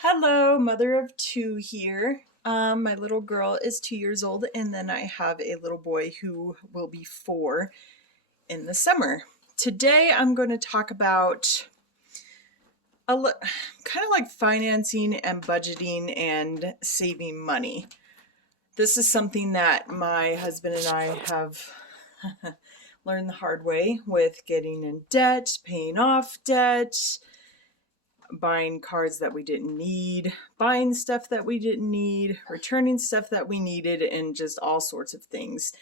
Hello, mother of two here. My little girl is 2 years old, and then I have a little boy who will be 4 in the summer. Today, I'm going to talk about kind of like financing and budgeting and saving money. This is something that my husband and I have learned the hard way with getting in debt, paying off debt, buying cars that we didn't need, buying stuff that we didn't need, returning stuff that we needed, and just all sorts of things.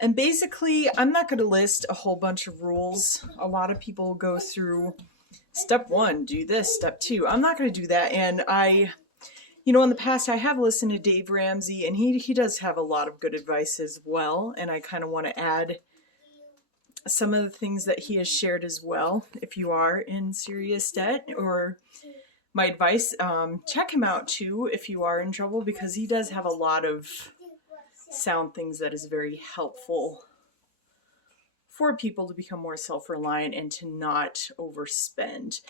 And basically, I'm not going to list a whole bunch of rules. A lot of people go through step 1, do this, step 2. I'm not going to do that. And in the past, I have listened to Dave Ramsey, and he does have a lot of good advice as well. And I kind of want to add some of the things that he has shared as well. If you are in serious debt, or my advice, check him out too if you are in trouble, because he does have a lot of sound things that is very helpful for people to become more self-reliant and to not overspend.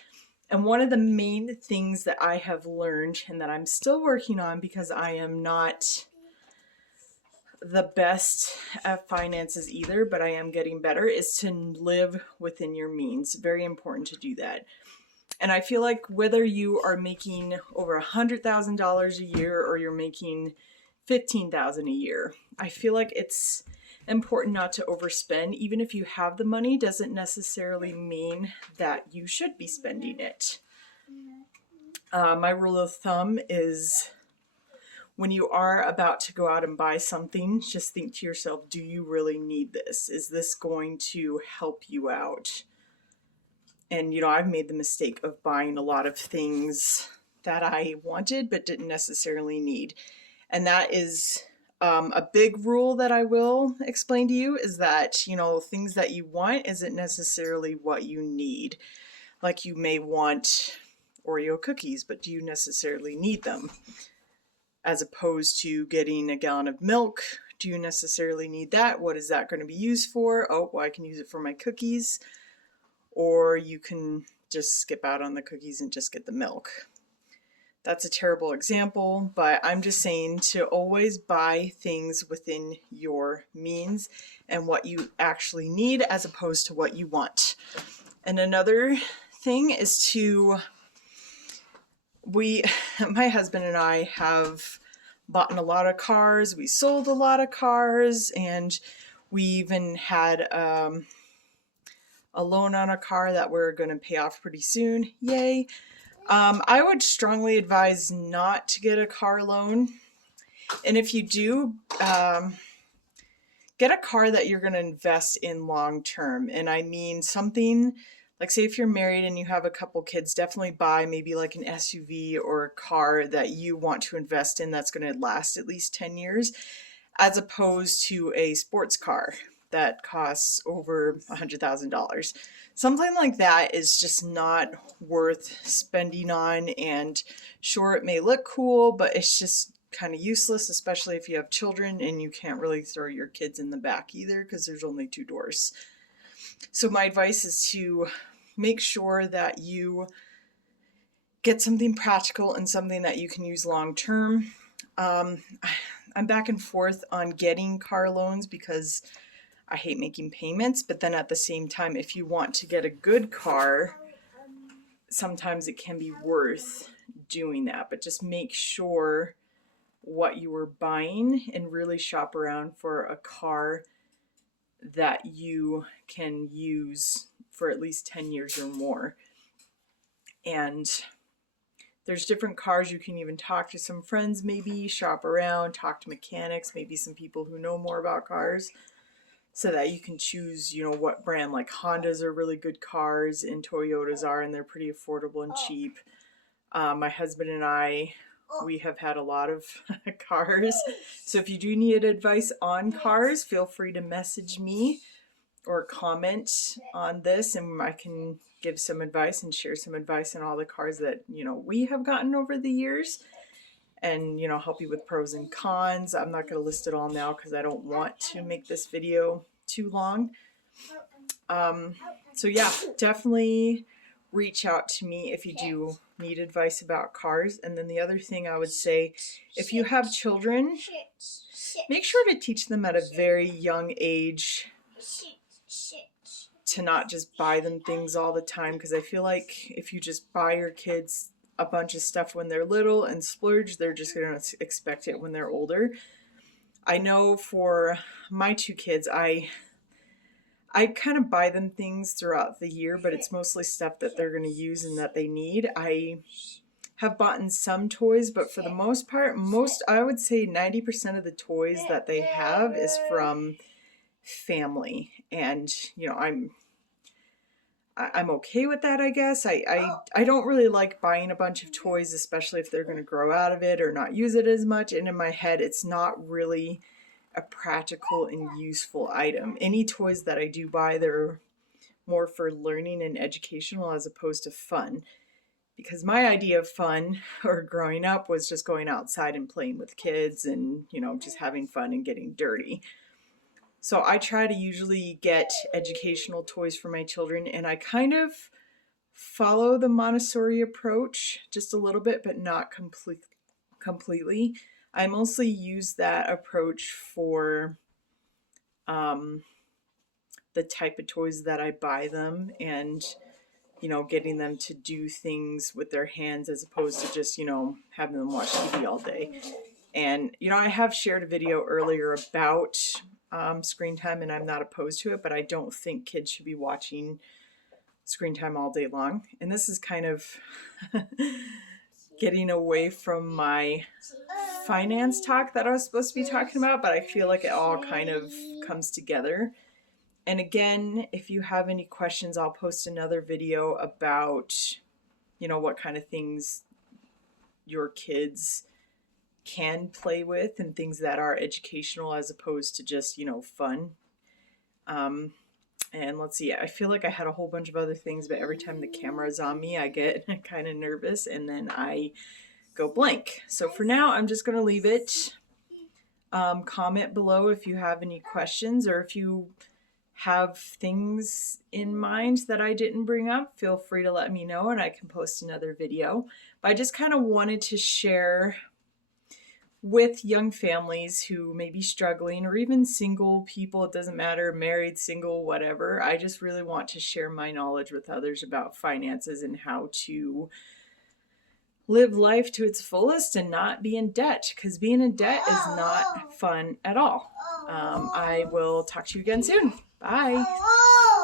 And one of the main things that I have learned, and that I'm still working on because I am not the best at finances either, but I am getting better, is to live within your means. Very important to do that. And I feel like whether you are making over $100,000 a year or you're making $15,000 a year, I feel like it's important not to overspend. Even if you have the money, doesn't necessarily mean that you should be spending it. My rule of thumb is, when you are about to go out and buy something, just think to yourself, do you really need this? Is this going to help you out? And, I've made the mistake of buying a lot of things that I wanted but didn't necessarily need. And that is a big rule that I will explain to you, is that, things that you want isn't necessarily what you need. Like, you may want Oreo cookies, but do you necessarily need them? As opposed to getting a gallon of milk, do you necessarily need that? What is that going to be used for? Oh, well, I can use it for my cookies. Or you can just skip out on the cookies and just get the milk. That's a terrible example, but I'm just saying to always buy things within your means and what you actually need, as opposed to what you want. And another thing is my husband and I have bought a lot of cars. We sold a lot of cars, and we even had a loan on a car that we're going to pay off pretty soon. Yay. I would strongly advise not to get a car loan. And if you do, get a car that you're going to invest in long term. And I mean something like, say if you're married and you have a couple kids, definitely buy maybe like an SUV or a car that you want to invest in that's going to last at least 10 years, as opposed to a sports car that costs over $100,000. Something like that is just not worth spending on. And sure, it may look cool, but it's just kind of useless, especially if you have children and you can't really throw your kids in the back either, because there's only 2 doors. So my advice is to make sure that you get something practical and something that you can use long term. I'm back and forth on getting car loans because I hate making payments, but then at the same time, if you want to get a good car, sometimes it can be worth doing that. But just make sure what you are buying and really shop around for a car that you can use for at least 10 years or more. And there's different cars. You can even talk to some friends, maybe shop around, talk to mechanics, maybe some people who know more about cars, so that you can choose, what brand. Like Hondas are really good cars, and Toyotas are, and they're pretty affordable and cheap. My husband and I, we have had a lot of cars. So if you do need advice on cars, feel free to message me or comment on this, and I can give some advice and share some advice on all the cars that, we have gotten over the years, and, help you with pros and cons. I'm not going to list it all now because I don't want to make this video too long. So yeah, definitely reach out to me if you do need advice about cars. And then the other thing I would say, if you have children, make sure to teach them at a very young age to not just buy them things all the time, because I feel like if you just buy your kids a bunch of stuff when they're little and splurge, they're just going to expect it when they're older. I know for my two kids, I kind of buy them things throughout the year, but it's mostly stuff that they're going to use and that they need. I have bought in some toys, but for the most part, I would say 90% of the toys that they have is from family. And, you know, I'm okay with that, I guess. I don't really like buying a bunch of toys, especially if they're going to grow out of it or not use it as much. And in my head, it's not really a practical and useful item. Any toys that I do buy, they're more for learning and educational as opposed to fun. Because my idea of fun or growing up was just going outside and playing with kids and, you know, just having fun and getting dirty. So I try to usually get educational toys for my children, and I kind of follow the Montessori approach just a little bit, but not completely. I mostly use that approach for the type of toys that I buy them, and, you know, getting them to do things with their hands as opposed to just, you know, having them watch TV all day. And, you know, I have shared a video earlier about screen time, and I'm not opposed to it, but I don't think kids should be watching screen time all day long. And this is kind of getting away from my finance talk that I was supposed to be talking about, but I feel like it all kind of comes together. And again, if you have any questions, I'll post another video about, you know, what kind of things your kids can play with and things that are educational as opposed to just, you know, fun. And let's see, I feel like I had a whole bunch of other things, but every time the camera is on me, I get kind of nervous and then I go blank. So for now, I'm just going to leave it. Comment below if you have any questions, or if you have things in mind that I didn't bring up, feel free to let me know and I can post another video. But I just kind of wanted to share with young families who may be struggling, or even single people, it doesn't matter, married, single, whatever. I just really want to share my knowledge with others about finances and how to live life to its fullest and not be in debt, because being in debt is not fun at all. I will talk to you again soon. Bye.